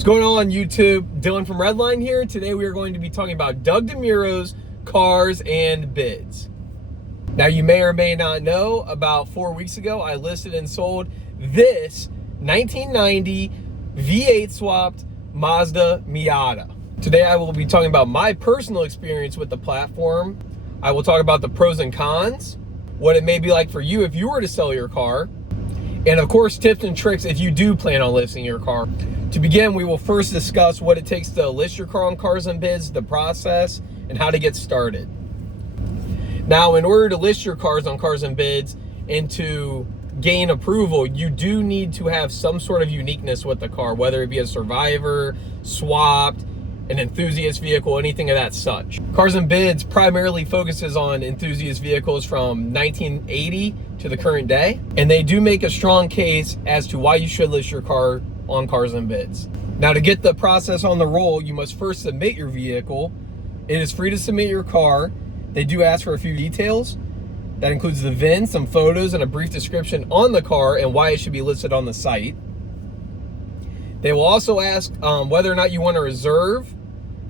What's going on YouTube? Dylan from Redline here. Today we are going to be talking about Doug Demuro's cars and bids. Now you may or may not know, about 4 weeks ago I listed and sold this 1990 V8 swapped Mazda Miata. Today I will be talking about my personal experience with the platform. I will talk about the pros and cons, what it may be like for you if you were to sell your car, and of course tips and tricks if you do plan on listing your car. To begin, we will first discuss what it takes to list your car on Cars and Bids, the process, and how to get started. Now, in order to list your cars on Cars and Bids and to gain approval, you do need to have some sort of uniqueness with the car, whether it be a survivor, swapped, an enthusiast vehicle, anything of that such. Cars and Bids primarily focuses on enthusiast vehicles from 1980 to the current day, and they do make a strong case as to why you should list your car on Cars and Bids. Now, to get the process on the roll, you must first submit your vehicle. It is free to submit your car. They do ask for a few details. That includes the VIN, some photos, and a brief description on the car and why it should be listed on the site. They will also ask whether or not you want to reserve,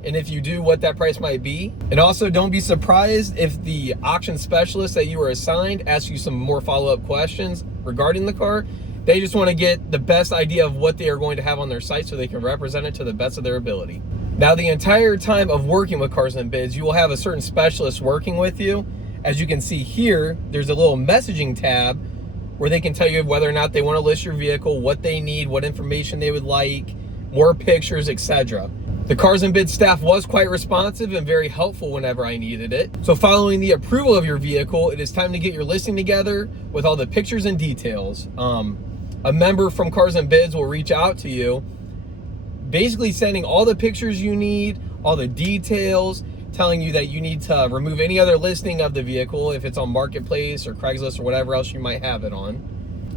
and if you do, what that price might be. And also, don't be surprised if the auction specialist that you are assigned asks you some more follow-up questions regarding the car. They just want to get the best idea of what they are going to have on their site so they can represent it to the best of their ability. Now, the entire time of working with Cars and Bids, you will have a certain specialist working with you. As you can see here, there's a little messaging tab where they can tell you whether or not they want to list your vehicle, what they need, what information they would like, more pictures, etc. The Cars and Bids staff was quite responsive and very helpful whenever I needed it. So following the approval of your vehicle, it is time to get your listing together with all the pictures and details. A member from Cars and Bids will reach out to you, basically sending all the pictures you need, all the details, telling you that you need to remove any other listing of the vehicle if it's on Marketplace or Craigslist or whatever else you might have it on.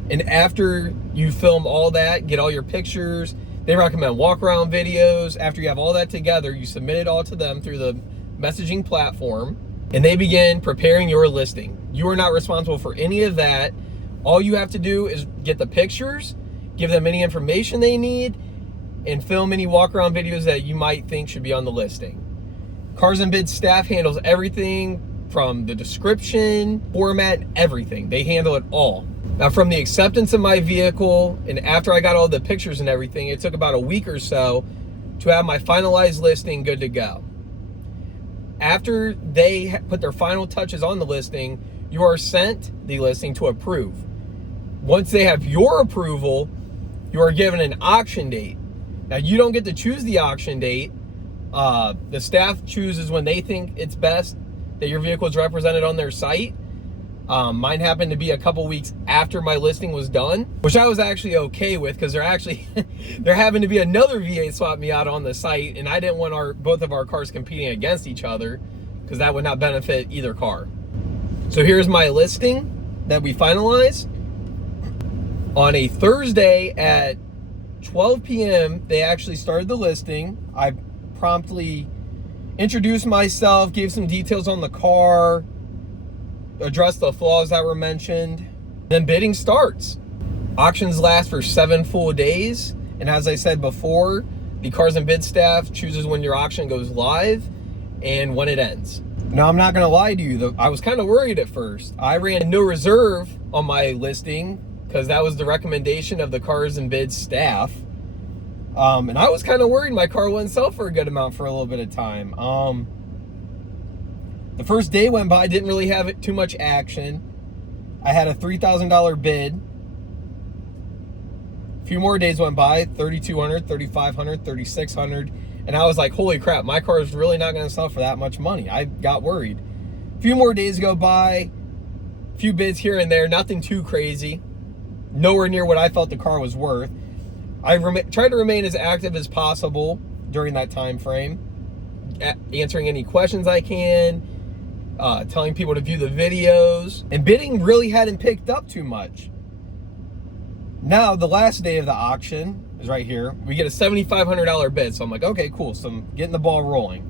And after you film all that, get all your pictures, they recommend walk-around videos. After you have all that together, you submit it all to them through the messaging platform, and they begin preparing your listing. You are not responsible for any of that. All you have to do is get the pictures, give them any information they need, and film any walk-around videos that you might think should be on the listing. Cars and Bids staff handles everything from the description, format, everything. They handle it all. Now, from the acceptance of my vehicle and after I got all the pictures and everything, it took about a week or so to have my finalized listing good to go. After they put their final touches on the listing, you are sent the listing to approve. Once they have your approval, you are given an auction date. Now, you don't get to choose the auction date. The staff chooses when they think it's best that your vehicle is represented on their site. Mine happened to be a couple weeks after my listing was done, which I was actually okay with, because there happened to be another V8 swap Miata on the site, and I didn't want both of our cars competing against each other, because that would not benefit either car. So here's my listing that we finalized. On a Thursday at 12 p.m., they actually started the listing. I promptly introduced myself, gave some details on the car, addressed the flaws that were mentioned. Then bidding starts. Auctions last for 7 full days. And as I said before, the Cars and Bid staff chooses when your auction goes live and when it ends. Now, I'm not going to lie to you, though. I was kind of worried at first. I ran no reserve on my listing because that was the recommendation of the Cars and Bid staff. And I was kind of worried my car wouldn't sell for a good amount for a little bit of time. The first day went by, didn't really have too much action. I had a $3,000 bid. A few more days went by, $3,200, $3,500, $3,600. And I was like, holy crap, my car is really not going to sell for that much money. I got worried. A few more days go by, a few bids here and there, nothing too crazy. Nowhere near what I felt the car was worth. I tried to remain as active as possible during that time frame, answering any questions I can, telling people to view the videos, and bidding really hadn't picked up too much. Now, the last day of the auction is right here. We get a $7,500 bid, so I'm like, okay, cool, so I'm getting the ball rolling.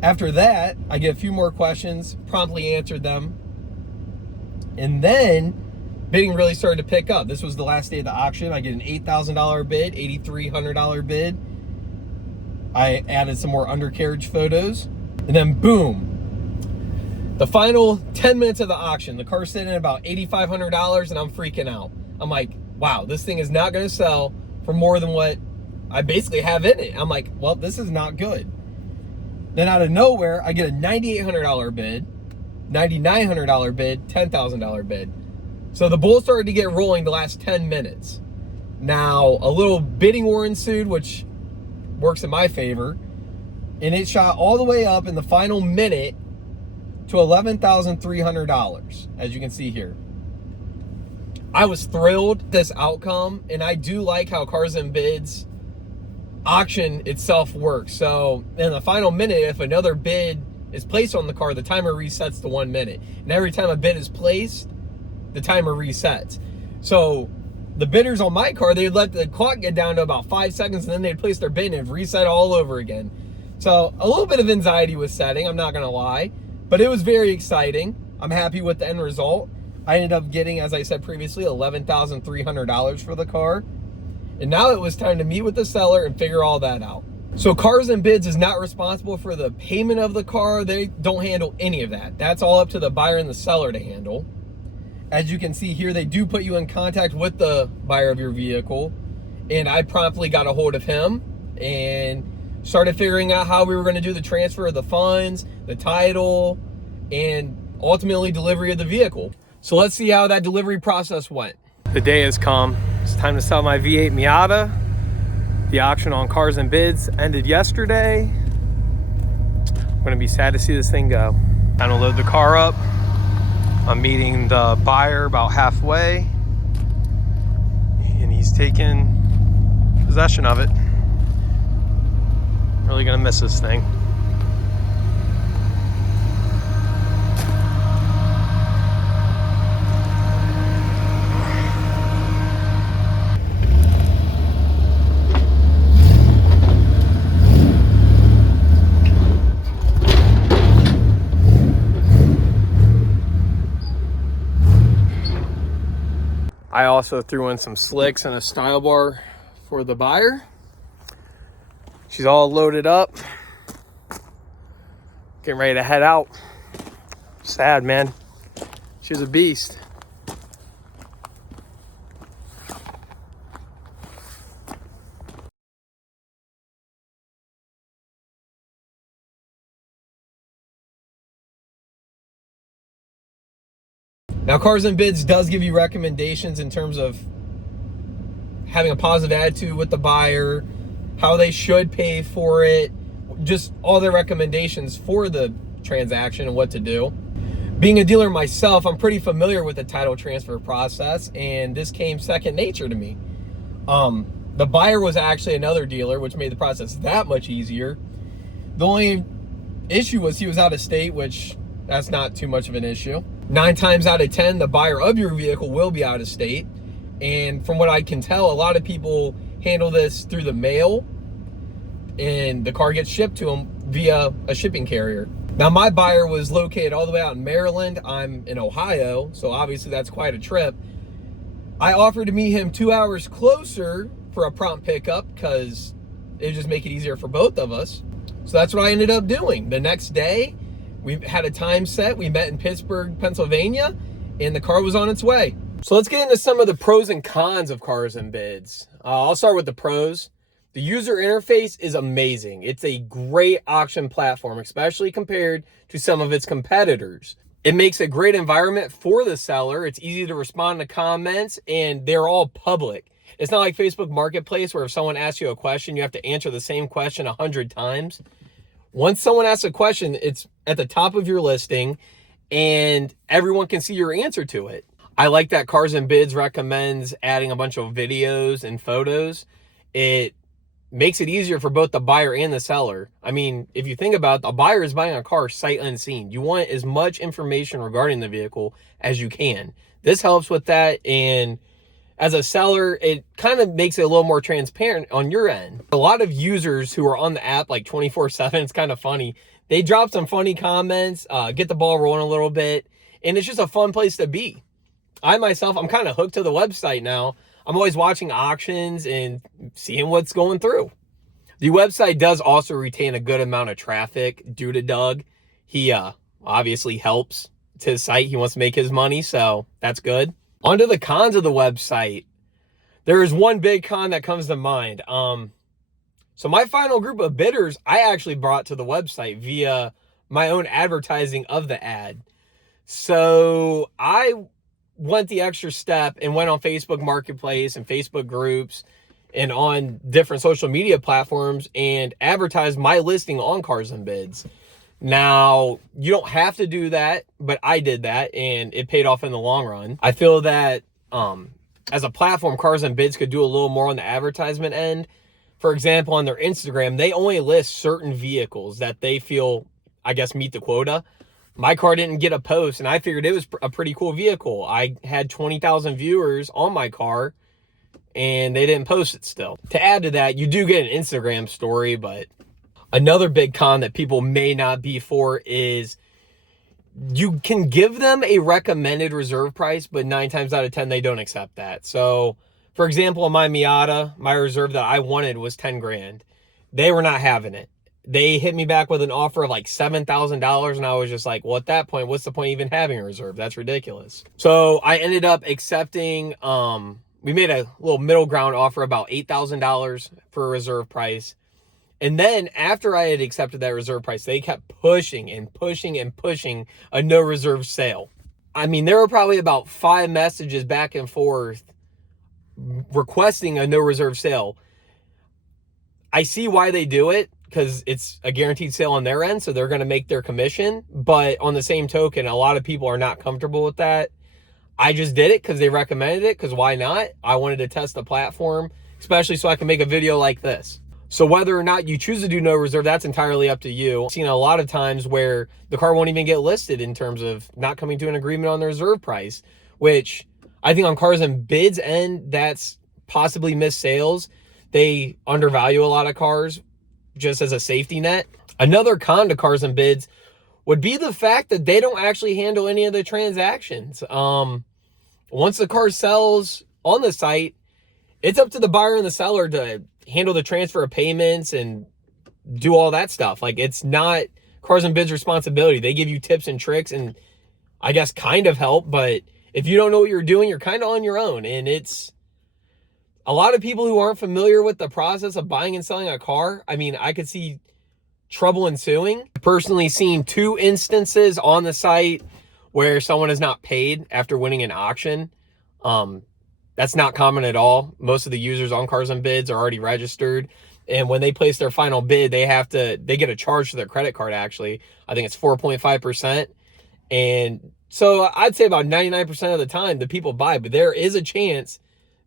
After that, I get a few more questions, promptly answered them, and then bidding really started to pick up. This was the last day of the auction. I get an $8,000 bid, $8,300 bid. I added some more undercarriage photos, and then boom, the final 10 minutes of the auction, the car's sitting at about $8,500, and I'm freaking out. I'm like, wow, this thing is not going to sell for more than what I basically have in it. I'm like, well, this is not good. Then out of nowhere, I get a $9,800 bid, $9,900 bid, $10,000 bid. So the bull started to get rolling the last 10 minutes. Now, a little bidding war ensued, which works in my favor. And it shot all the way up in the final minute to $11,300, as you can see here. I was thrilled with this outcome, and I do like how Cars and Bids auction itself works. So in the final minute, if another bid is placed on the car, the timer resets to 1 minute. And every time a bid is placed, the timer resets. So the bidders on my car, they'd let the clock get down to about 5 seconds, and then they'd place their bid and it'd reset all over again. So a little bit of anxiety was setting, I'm not gonna lie, but it was very exciting. I'm happy with the end result. I ended up getting, as I said previously, $11,300 for the car. And now it was time to meet with the seller and figure all that out. So Cars and Bids is not responsible for the payment of the car. They don't handle any of that. That's all up to the buyer and the seller to handle. As you can see here, they do put you in contact with the buyer of your vehicle. And I promptly got a hold of him and started figuring out how we were going to do the transfer of the funds, the title, and ultimately delivery of the vehicle. So let's see how that delivery process went. The day has come. It's time to sell my V8 Miata. The auction on Cars and Bids ended yesterday. I'm going to be sad to see this thing go. Time to load the car up. I'm meeting the buyer about halfway, and he's taking possession of it. Really gonna miss this thing. I also threw in some slicks and a style bar for the buyer. She's all loaded up. Getting ready to head out. Sad, man. She was a beast. Now, Cars and Bids does give you recommendations in terms of having a positive attitude with the buyer, how they should pay for it, just all their recommendations for the transaction and what to do. Being a dealer myself, I'm pretty familiar with the title transfer process, and this came second nature to me. The buyer was actually another dealer, which made the process that much easier. The only issue was he was out of state, which that's not too much of an issue. 9 times out of 10, the buyer of your vehicle will be out of state. And from what I can tell, a lot of people handle this through the mail, and the car gets shipped to them via a shipping carrier. Now, my buyer was located all the way out in Maryland. I'm in Ohio, so obviously that's quite a trip. I offered to meet him 2 hours closer for a prompt pickup because it would just make it easier for both of us. So that's what I ended up doing. The next day, we had a time set. We met in Pittsburgh, Pennsylvania, and the car was on its way. So let's get into some of the pros and cons of Cars and Bids. I'll start with the pros. The user interface is amazing. It's a great auction platform, especially compared to some of its competitors. It makes a great environment for the seller. It's easy to respond to comments, and they're all public. It's not like Facebook Marketplace where if someone asks you a question, you have to answer the same question 100 times. Once someone asks a question, it's at the top of your listing, and everyone can see your answer to it. I like that Cars and Bids recommends adding a bunch of videos and photos. It makes it easier for both the buyer and the seller. I mean, if you think about it, a buyer is buying a car sight unseen. You want as much information regarding the vehicle as you can. This helps with that, and as a seller, it kind of makes it a little more transparent on your end. A lot of users who are on the app like 24/7, it's kind of funny. They drop some funny comments, get the ball rolling a little bit, and it's just a fun place to be. I myself, I'm kind of hooked to the website now. I'm always watching auctions and seeing what's going through. The website does also retain a good amount of traffic due to Doug. He obviously helps to his site. He wants to make his money, so that's good. On to the cons of the website. There is one big con that comes to mind. So my final group of bidders, I actually brought to the website via my own advertising of the ad. So I went the extra step and went on Facebook Marketplace and Facebook groups and on different social media platforms and advertised my listing on Cars and Bids. Now, you don't have to do that, but I did that and it paid off in the long run. I feel that as a platform, Cars and Bids could do a little more on the advertisement end. For example, on their Instagram, they only list certain vehicles that they feel, I guess, meet the quota. My car didn't get a post, and I figured it was a pretty cool vehicle. I had 20,000 viewers on my car, and they didn't post it still. To add to that, you do get an Instagram story, but another big con that people may not be for is you can give them a recommended reserve price, but 9 times out of 10, they don't accept that. So, for example, on my Miata, my reserve that I wanted was 10 grand. They were not having it. They hit me back with an offer of like $7,000, and I was just like, well, at that point, what's the point even having a reserve? That's ridiculous. So I ended up accepting, we made a little middle ground offer about $8,000 for a reserve price. And then after I had accepted that reserve price, they kept pushing and pushing and pushing a no reserve sale. I mean, there were probably about 5 messages back and forth requesting a no reserve sale. I see why they do it, because it's a guaranteed sale on their end, so they're going to make their commission. But on the same token, a lot of people are not comfortable with that. I just did it because they recommended it, because why not? I wanted to test the platform, especially so I can make a video like this. So whether or not you choose to do no reserve, that's entirely up to you. I've seen a lot of times where the car won't even get listed in terms of not coming to an agreement on the reserve price, which I think on Cars and Bids end, that's possibly missed sales. They undervalue a lot of cars just as a safety net. Another con to Cars and Bids would be the fact that they don't actually handle any of the transactions. Once the car sells on the site, it's up to the buyer and the seller to handle the transfer of payments and do all that stuff. Like, it's not Cars and Bids' responsibility. They give you tips and tricks and I guess kind of help, but if you don't know what you're doing, you're kind of on your own. And it's a lot of people who aren't familiar with the process of buying and selling a car. I mean, I could see trouble ensuing. I've personally seen 2 instances on the site where someone is not paid after winning an auction. That's not common at all. Most of the users on Cars and Bids are already registered. And when they place their final bid, they get a charge to their credit card, actually. I think it's 4.5%. And so I'd say about 99% of the time the people buy, but there is a chance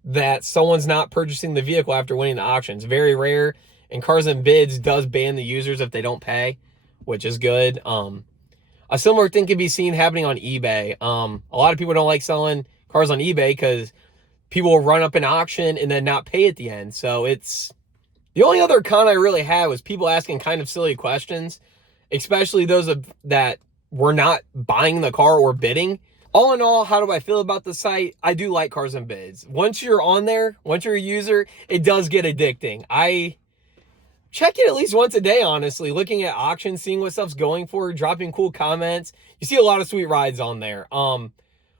that someone's not purchasing the vehicle after winning the auction. It's very rare. And Cars and Bids does ban the users if they don't pay, which is good. A similar thing can be seen happening on eBay. A lot of people don't like selling cars on eBay because people will run up an auction and then not pay at the end. So it's the only other con I really had was people asking kind of silly questions, especially those that were not buying the car or bidding. All in all, how do I feel about the site? I do like Cars and Bids. Once you're on there, once you're a user, it does get addicting. I check it at least once a day, honestly, looking at auctions, seeing what stuff's going for, dropping cool comments. You see a lot of sweet rides on there.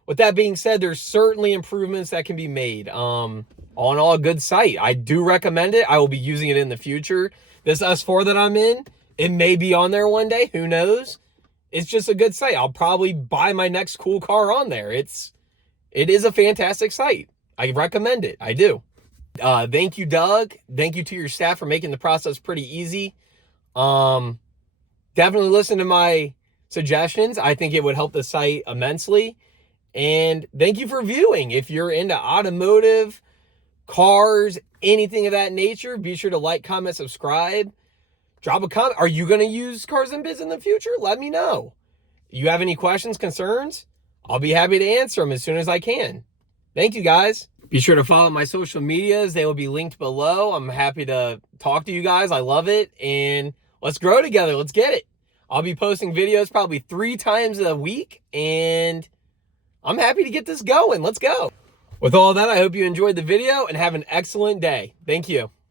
With that being said, there's certainly improvements that can be made. All in all, a good site. I do recommend it. I will be using it in the future. This S4 that I'm in, it may be on there one day. Who knows? It's just a good site. I'll probably buy my next cool car on there. It is a fantastic site. I recommend it. I do. Thank you, Doug. Thank you to your staff for making the process pretty easy. Definitely listen to my suggestions. I think it would help the site immensely. And thank you for viewing. If you're into automotive, cars, anything of that nature, be sure to like, comment, subscribe. Drop a comment. Are you going to use Cars and Bids in the future? Let me know. You have any questions, concerns? I'll be happy to answer them as soon as I can. Thank you, guys. Be sure to follow my social medias. They will be linked below. I'm happy to talk to you guys. I love it. And let's grow together. Let's get it. I'll be posting videos probably 3 times a week. And I'm happy to get this going. Let's go. With all that, I hope you enjoyed the video and have an excellent day. Thank you.